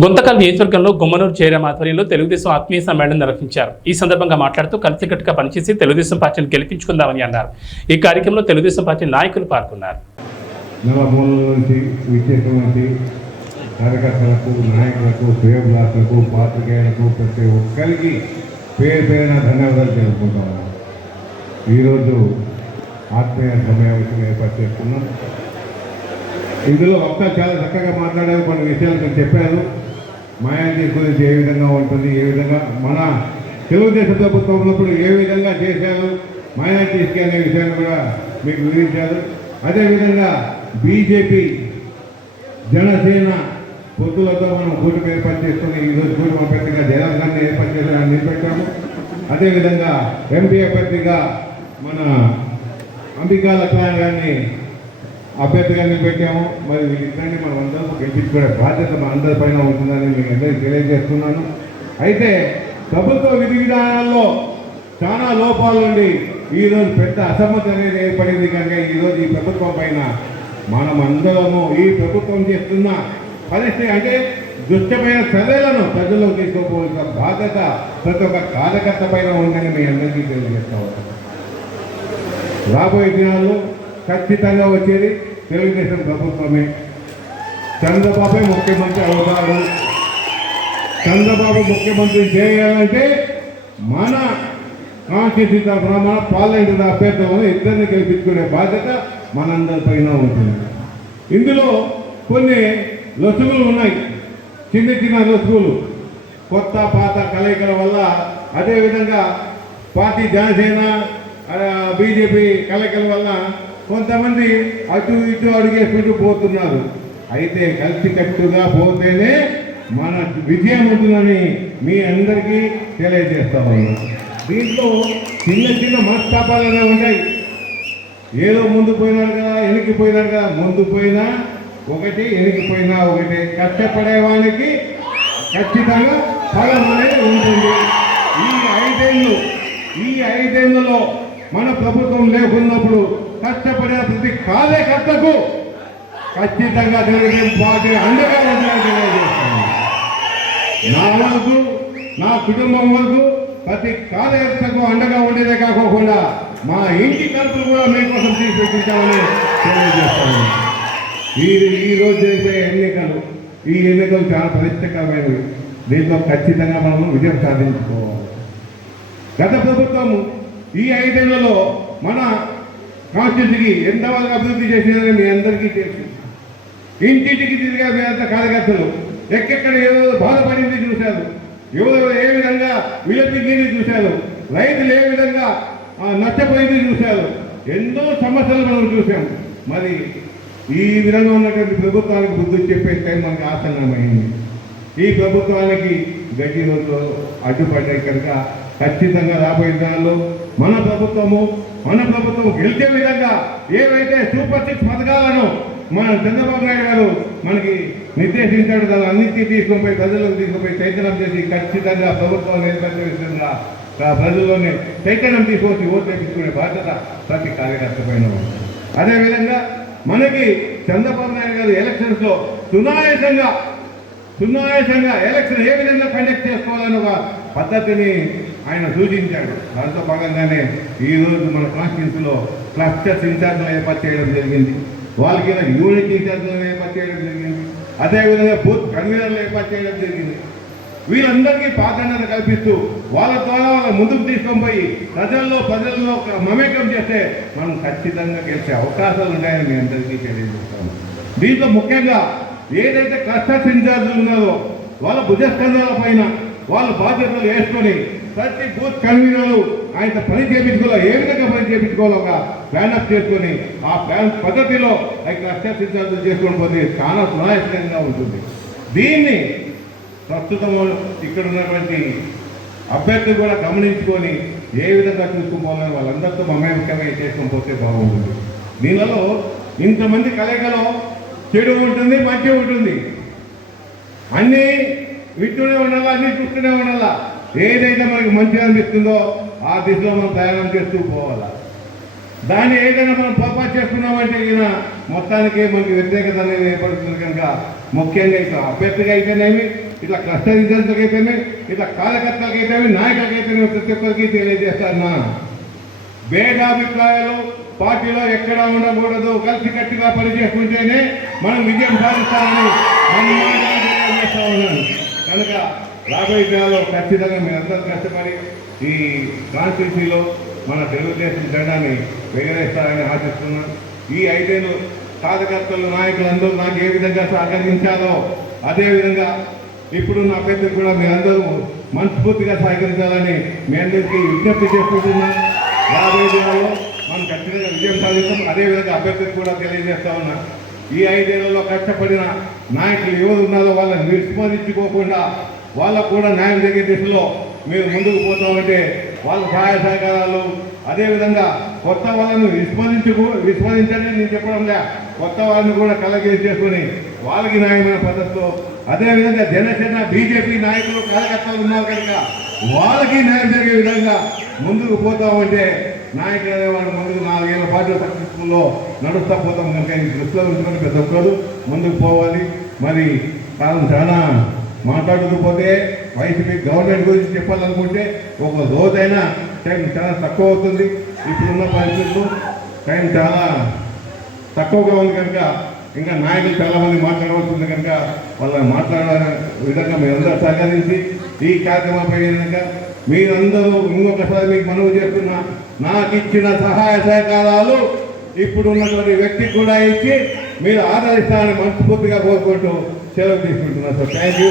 గుంతకల్ నియోజకవర్గంలో గుమ్మనూరు జయరాం ఆధ్వర్యంలో తెలుగుదేశం ఆత్మీయ సమ్మేళనం నిర్వహించారు. ఈ సందర్భంగా మాట్లాడుతూ కలిసికట్టుగా పనిచేసి తెలుగుదేశం పార్టీని గెలిపించుకుందామని అన్నారు. ఈ కార్యక్రమంలో తెలుగుదేశం పార్టీ నాయకులు పాల్గొన్నారు. కార్యకర్తలకు, నాయకులకు, శ్రేయోభిలాషులకు, పాత్రికేయులకు ప్రతి ఒక్కరికి పేరు పేరున ధన్యవాదాలు తెలుపుకుంటాము. ఈరోజు ఆత్మీయ సమావేశం ఏర్పాటు చేస్తున్నాం. ఇందులో చాలా చక్కగా మాట్లాడారు, కొన్ని విషయాలు నేను చెప్పారు. మాయాజీ గురించి ఏ విధంగా ఉంటుంది, ఏ విధంగా మన తెలుగుదేశం ప్రభుత్వం ఉన్నప్పుడు ఏ విధంగా చేశారు మైనార్టీస్కి అనే విషయాన్ని కూడా మీకు వివరించారు. అదేవిధంగా బీజేపీ, జనసేన పొత్తులతో మనం కూటమి ఏర్పాటు చేసుకుని ఈరోజు కూటమి అభ్యర్థిగా జయరాం గారిని ఏర్పాటు చేసి నిలబెట్టాము. అదేవిధంగా ఎంపీ అభ్యర్థిగా మన అంబికా లక్ష్మణ్ గారిని అభ్యర్థిగా నిలబెట్టాము. మరి వీళ్ళిద్దరిని మనం అందరూ గెలిపించుకునే బాధ్యత మన అందరిపైన ఉంటుందని మీకు అందరికీ తెలియజేస్తున్నాను. అయితే ప్రభుత్వ విధి విధానాల్లో చాలా లోపాలు ఉండి ఈరోజు పెద్ద అసమ్మతి అనేది ఏర్పడింది. కనుక ఈరోజు ఈ ప్రభుత్వం పైన మనం అందరము ఈ ప్రభుత్వం చేస్తున్న పరిస్థితి అంటే దుష్టమైన చర్యలను ప్రజల్లోకి తీసుకోవాల్సిన బాధ్యత ప్రతి ఒక్క కార్యకర్త పైన ఉందని మీ అందరికీ తెలియజేస్తా ఉంటాం. రాబోయే దినాల్లో ఖచ్చితంగా వచ్చేది తెలుగుదేశం ప్రభుత్వమే. చంద్రబాబు ముఖ్యమంత్రి అవుతారు. చంద్రబాబు ముఖ్యమంత్రి చేయాలంటే మన కాన్స్టిట్యూన్సీ తరఫున మన పార్లమెంటు అభ్యర్థులను ఇద్దరిని గెలిపించుకునే బాధ్యత మనందరిపైన ఉంటుంది. ఇందులో కొన్ని లొసుగులు ఉన్నాయి, చిన్న చిన్న లొసుగులు, కొత్త పాత కలయికల వల్ల. అదేవిధంగా పార్టీ జనసేన బీజేపీ కలయికల వల్ల కొంతమంది అటు ఇటు అడుగేసుకుంటూ పోతున్నారు. అయితే కలిసికట్టుగా పోతేనే మన విజయం ఉంటుందని మీ అందరికీ తెలియజేస్తా ఉన్నాం. దీంట్లో చిన్న చిన్న మనస్తాపాలనే ఉన్నాయి. ఏదో ముందు పోయినారు కదా, వెనక్కిపోయినారు కదా. ముందు పోయినా ఒకటి, వెనక్కిపోయినా ఒకటి. కష్టపడేవానికి ఖచ్చితంగా ఫలం అనేది ఉంటుంది. ఈ ఐదేళ్లలో మన ప్రభుత్వం లేకున్నప్పుడు కష్టపడే ప్రతి కార్యకర్తకు ఖచ్చితంగా తెలుగుదేశం పార్టీ అండగా ఉండాలని తెలియజేస్తాను. నా వరకు, నా కుటుంబం వరకు ప్రతి కార్యకర్తకు అండగా ఉండేదే కాకుండా మా ఇంటి ఖర్చులు కూడా మీకోసం తీసిపెట్టించామని తెలియజేస్తాను. ఈరోజు చేసే ఈ ఎన్నికలు చాలా పరిష్టకరమైనవి. దీంట్లో ఖచ్చితంగా మనం విజయం సాధించుకోవాలి. గత ప్రభుత్వము ఈ 5 ఏళ్లలో మన కాన్స్టిట్యూన్సీకి ఎంతవరకు అభివృద్ధి చేసిందని మీ అందరికీ తెలుసు. ఇంటింటికి తిరిగే కార్యకర్తలు ఎక్కడెక్కడ ఏదో బాధపడింది చూశారు, ఎవరు ఏ విధంగా విలపించింది చూశారు, రైతులు ఏ విధంగా నష్టపోయింది చూశారు. ఎన్నో సమస్యలు మనం చూసాం. మరి ఈ విధంగా ఉన్నటువంటి ప్రభుత్వానికి బుద్ధి చెప్పే టైం మనకు ఆసన్నమైంది. ఈ ప్రభుత్వానికి గట్టి రోజులు అడ్డుపడ్డాయి కనుక ఖచ్చితంగా రాబోయే దినాల్లో మన ప్రభుత్వం గెలిచే విధంగా ఏవైతే సూపర్ 6 పథకాలను మన చంద్రబాబు నాయుడు గారు మనకి నిర్దేశించాడు, దాన్ని అన్నింటినీ తీసుకుపోయి ప్రజలకు తీసుకుపోయి చైతన్యం చేసి ఖచ్చితంగా ప్రభుత్వాన్ని ఏర్పరిచే విధంగా ప్రజల్లోనే చైతన్యం తీసుకొచ్చి ఓటు వేయించుకునే బాధ్యత ప్రతి కార్యకర్త పైన ఉంది. అదేవిధంగా మనకి చంద్రబాబు నాయుడు గారు ఎలక్షన్స్లో సునాయాసంగా ఎలక్షన్ ఏ విధంగా కండక్ట్ చేసుకోవాలని ఒక పద్ధతిని ఆయన సూచించాడు. దాంతో భాగంగానే ఈరోజు మన కాన్స్టిట్యూన్సీలో క్లస్టర్స్ ఇన్ఛార్జ్లు ఏర్పాటు చేయడం జరిగింది. వాళ్ళకి యూనిట్ ఇన్ఛార్జ్లను ఏర్పాటు చేయడం జరిగింది. అదేవిధంగా బూత్ కన్వీనర్లు ఏర్పాటు చేయడం జరిగింది. వీళ్ళందరికీ ప్రాధాన్యత కల్పిస్తూ వాళ్ళ ద్వారా ముందుకు తీసుకొని పోయి ప్రజల్లో మమేకం చేస్తే మనం ఖచ్చితంగా గెలిచే అవకాశాలు ఉన్నాయని మీ అందరికీ తెలియజేస్తాము. దీంట్లో ముఖ్యంగా ఏదైతే క్లస్టర్స్ ఇన్ఛార్జీలు ఉన్నారో వాళ్ళ భుజస్కంధాల పైన వాళ్ళ బాధ్యతలు వేసుకొని ప్రతి బూత్ కన్వీనర్లు ఆయన పని చేయించుకోవాలి, ఏ విధంగా పని చేయించుకోవాలో ఒక ప్లానప్ చేసుకొని ఆ ప్లాన్ పద్ధతిలో క్లస్టర్స్ ఇన్ఛార్జీలు చేసుకొని పోతే చాలా సునాయాసంగా ఉంటుంది. దీన్ని ప్రస్తుతం ఇక్కడ ఉన్నటువంటి అభ్యర్థులు కూడా గమనించుకొని ఏ విధంగా చూసుకోవాలని వాళ్ళందరితో మమేకమై చేసుకొని పోతే బాగుంటుంది. దీనిలో ఇంతమంది కలయికలో చెడు ఉంటుంది, మంచి ఉంటుంది. అన్నీ వింటూనే ఉండాలా, అన్నీ చూస్తూనే ఉండాలా. ఏదైతే మనకి మంచిగా అనిపిస్తుందో ఆ దిశలో మనం ప్రయాణం చేస్తూ పోవాలా. దాన్ని ఏదైనా మనం పొరపాటు చేసుకున్నామంటే ఈయన మొత్తానికి మనకి వ్యతిరేకత అనేది ఏర్పడుతుంది కనుక ముఖ్యంగా ఇట్లా అభ్యర్థిగా అయితేనేమి, ఇట్లా క్లస్టర్ ఇన్ఛార్జ్లకు అయితేనే, ఇట్లా కార్యకర్తలకు అయితేనే, నాయకులకు అయితేనే ప్రతి ఒక్కరికి తెలియజేస్తాను. భేదాభిప్రాయాలు పార్టీలో ఎక్కడా ఉండకూడదు, కలిసికట్టుగా పనిచేసుకుంటేనే మనం విజయం సాధిస్తామని తెలియజేస్తా ఉన్నాను. కనుక రాబోయే దినాల్లో ఖచ్చితంగా మీరందరూ కష్టపడి ఈ కాన్స్టిట్యూన్సీలో మన తెలుగుదేశం జెండాని ఎగరేస్తారని ఆశిస్తున్నాను. ఈ 5 ఏళ్ళు కార్యకర్తలు, నాయకులందరూ నాకు ఏ విధంగా సహకరించాలో అదేవిధంగా ఇప్పుడున్న అభ్యర్థులు కూడా మీరందరూ మనస్ఫూర్తిగా సహకరించాలని మీ అందరికీ విజ్ఞప్తి చేసుకుంటున్నాను. రాబోయే దినాల్లో మనం ఖచ్చితంగా విజయం సాధిస్తాం. అదేవిధంగా అభ్యర్థులకు కూడా తెలియజేస్తా ఉన్నా, ఈ 5 ఏళ్లలో కష్టపడిన నాయకులు ఎవరు ఉన్నారో వాళ్ళని విస్మరించుకోకుండా వాళ్ళకు కూడా న్యాయం జరిగే దిశలో మీరు ముందుకు పోతామంటే వాళ్ళ సహాయ సహకారాలు, అదేవిధంగా కొత్త వాళ్ళను విస్మరించని నేను చెప్పడం లే, కొత్త వాళ్ళని కూడా కలగేసి చేసుకుని వాళ్ళకి న్యాయమైన పద్ధతిలో, అదేవిధంగా జనసేన బీజేపీ నాయకులు కార్యకర్తలు ఉన్నారు కనుక వాళ్ళకి న్యాయం జరిగే విధంగా ముందుకు పోతామంటే నాయకులు అనేవాళ్ళు ముందుకు 4 ఏళ్ల పాటు సక్సెస్ఫుల్లో నడుస్తూ పోతాం కనుక ఈ దృష్టిలో ఉంచుకొని ప్రతి ఒక్కరు ముందుకు పోవాలి. మరి కాలం చాలా మాట్లాడుతూ పోతే వైసీపీ గవర్నమెంట్ గురించి చెప్పాలనుకుంటే ఒక రోజైనా టైం చాలా తక్కువ అవుతుంది. ఇప్పుడున్న పరిస్థితుల్లో టైం చాలా తక్కువగా ఉంది కనుక ఇంకా నాయకులు చాలామంది మాట్లాడవలసింది కనుక వాళ్ళని మాట్లాడే విధంగా మీరందరూ సహకరించి ఈ కార్యక్రమంపై విధంగా మీరందరూ ఇంకొకసారి మీకు మనవి చేస్తున్నా, నాకు ఇచ్చిన సహాయ సహకారాలు ఇప్పుడు ఉన్నటువంటి వ్యక్తికి కూడా ఇచ్చి మీరు ఆదరిస్తారని మనస్ఫూర్తిగా కోరుకుంటూ సెలవు తీసుకుంటున్నాను. Sir thank you.